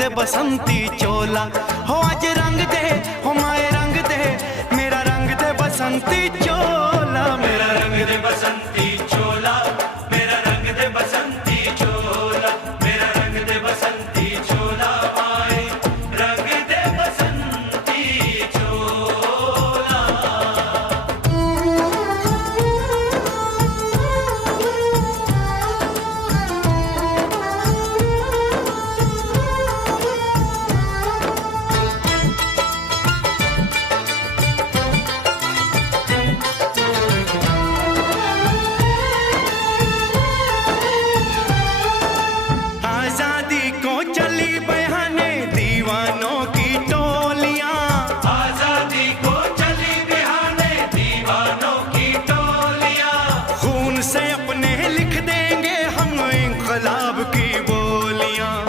दे बसंती चोला हो, अज रंग दे हो माए रंग दे, मेरा रंग दे बसंती